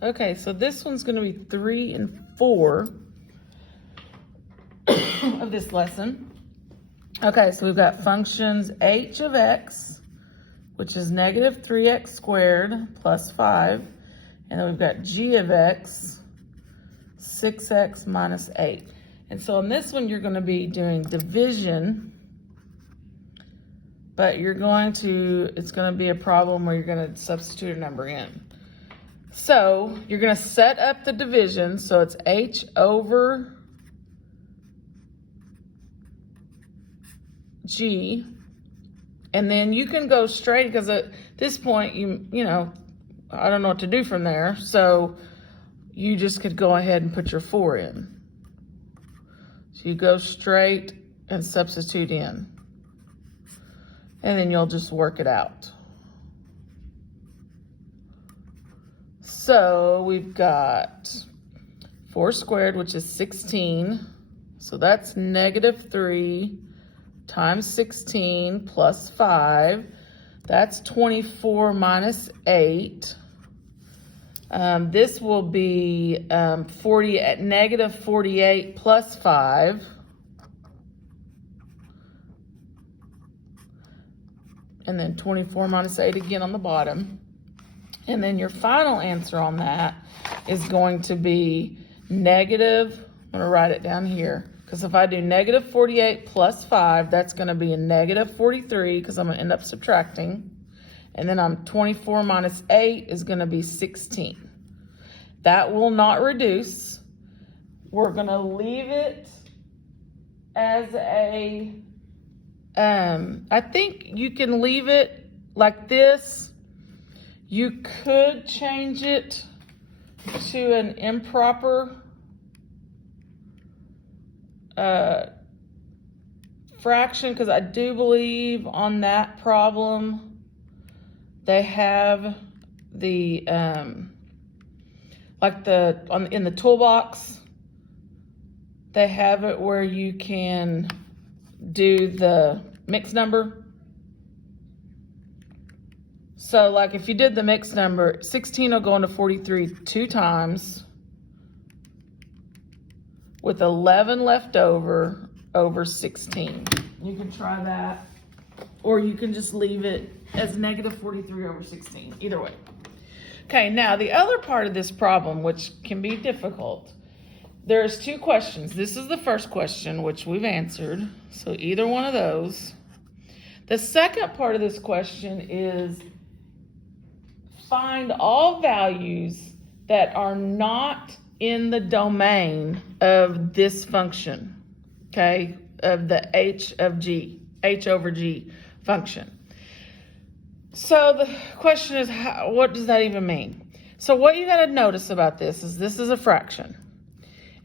Okay, so this one's going to be 3 and 4 of this lesson. Okay, so we've got functions h of x, which is negative 3x squared plus 5. And then we've got g of x, 6x minus 8. And so on this one, you're going to be doing division, but it's going to be a problem where you're going to substitute a number in. So you're going to set up the division. So it's h over g. And then you can go straight, because at this point, you know, I don't know what to do from there. So you just could go ahead and put your 4 in. So you go straight and substitute in. And then you'll just work it out. So we've got 4 squared, which is 16. So that's negative 3 times 16 plus 5. That's 24 minus 8. This will be negative 48 plus 5. And then 24 minus 8 again on the bottom. And then your final answer on that is going to be negative, I'm going to write it down here, because if I do negative 48 plus 5, that's going to be a negative 43, because I'm going to end up subtracting. And then 24 minus 8 is going to be 16. That will not reduce. We're going to leave it as a, I think you can leave it like this. You could change it to an improper fraction, because I do believe on that problem they have the in the toolbox, they have it where you can do the mixed number. So like if you did the mixed number, 16 will go into 43 2 times with 11 left over 16. You can try that, or you can just leave it as negative 43 over 16, either way. Okay, now the other part of this problem, which can be difficult, there's 2 questions. This is the first question, which we've answered, so either one of those. The second part of this question is find all values that are not in the domain of this function, okay, of the h over g function. So the question is, what does that even mean? So what you got to notice about this is a fraction.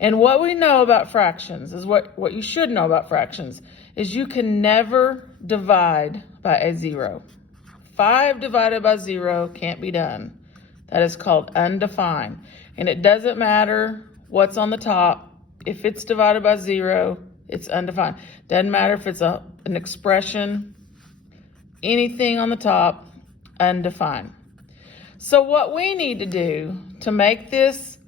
And what we know about fractions is what you should know about fractions is you can never divide by a 0. 5 divided by 0 can't be done. That is called undefined. And it doesn't matter what's on the top. If it's divided by 0, it's undefined. Doesn't matter if it's an expression, anything on the top, undefined. So what we need to do to make this,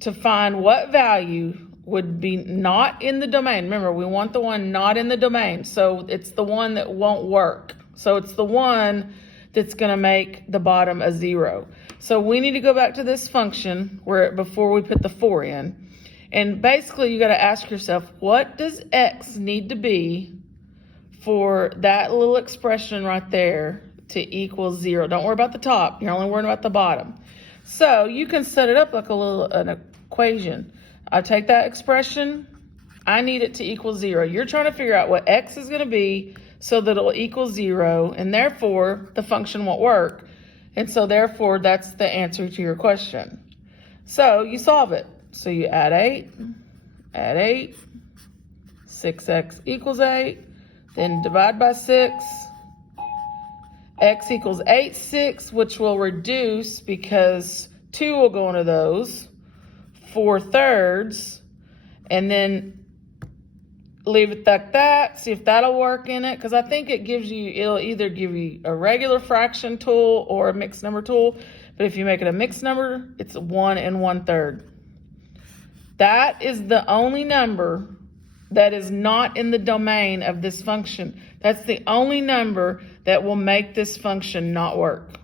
to find what value would be not in the domain. Remember, we want the one not in the domain. So it's the one that won't work. So it's the one that's going to make the bottom a 0. So we need to go back to this function before we put the 4 in. And basically, you got to ask yourself, what does x need to be for that little expression right there to equal 0? Don't worry about the top. You're only worrying about the bottom. So you can set it up like an equation. I take that expression. I need it to equal 0. You're trying to figure out what x is going to be so that it will equal 0, and therefore the function won't work. And so therefore that's the answer to your question. So you solve it. So you add 8, 6x equals 8, then divide by 6. X equals 8, 6, which will reduce because 2 will go into those, 4 thirds, and then leave it like that, see if that'll work in it, because I think it'll either give you a regular fraction tool or a mixed number tool, but if you make it a mixed number, it's 1 1/3. That is the only number that is not in the domain of this function. That's the only number that will make this function not work.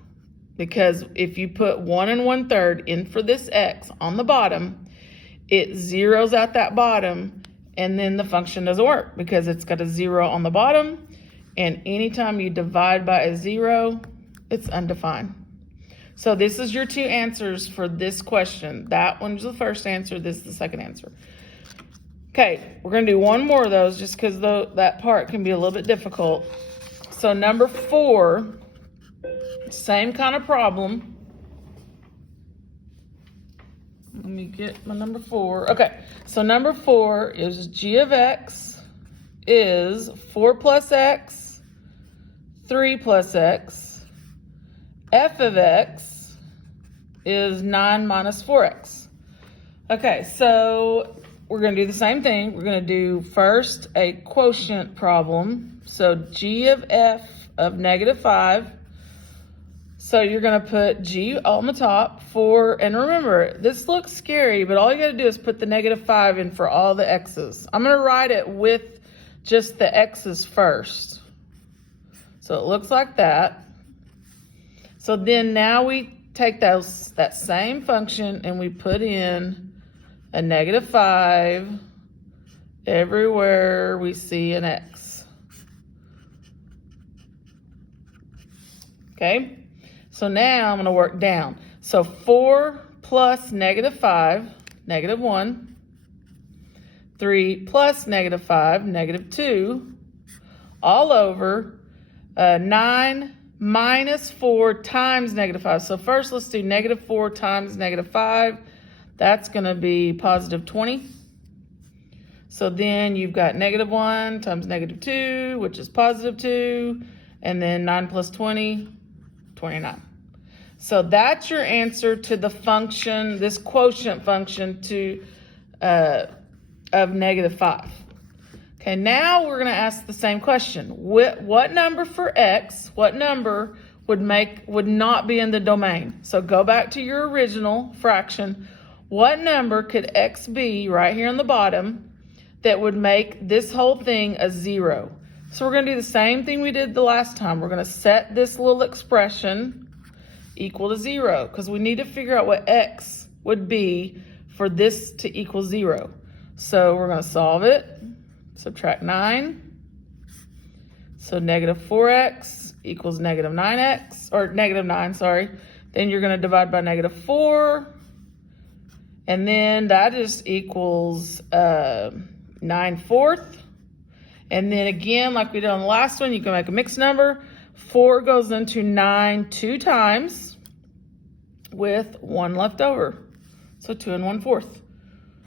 Because if you put 1 1/3 in for this x on the bottom, it zeroes out that bottom, and then the function doesn't work because it's got a 0 on the bottom, and anytime you divide by a 0, it's undefined. So this is your two answers for this question. That one's the first answer, this is the second answer. Okay, we're gonna do one more of those just because that part can be a little bit difficult. So number 4, same kind of problem. Let me get my number 4. Okay, so number 4 is g of x is 4 plus x, 3 plus x. F of x is 9 minus 4x. Okay, so we're going to do the same thing. We're going to do first a quotient problem. So g of f of -5. So you're going to put g on the top, 4, and remember, this looks scary, but all you got to do is put the -5 in for all the x's. I'm going to write it with just the x's first. So it looks like that. So then now we take that same function and we put in a -5 everywhere we see an x. Okay? So now I'm going to work down. So 4 plus -5, -1. 3 plus -5, -2. All over 9 minus 4 times -5. So first let's do -4 times -5. That's going to be positive 20. So then you've got -1 times -2, which is positive 2. And then 9 plus 20, 29. So that's your answer to the function, this quotient function of -5. Okay, now we're going to ask the same question. What number for x, what number would not be in the domain? So go back to your original fraction. What number could x be right here on the bottom that would make this whole thing a 0? So we're going to do the same thing we did the last time. We're going to set this little expression equal to 0 because we need to figure out what x would be for this to equal 0. So we're going to solve it. Subtract 9. So -4x equals -9x, or -9, sorry. Then you're going to divide by -4. And then that just equals 9/4. And then again, like we did on the last one, you can make a mixed number. 4 goes into 9 2 times with 1 left over. So 2 1/4.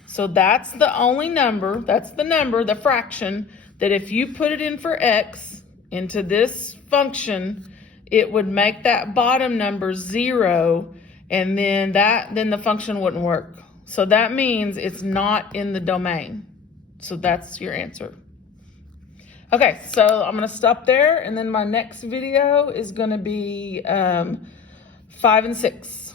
So that's the only number, that's the number, the fraction, that if you put it in for x into this function, it would make that bottom number 0, and then the function wouldn't work. So that means it's not in the domain. So that's your answer. Okay, so I'm going to stop there, and then my next video is going to be 5 and 6.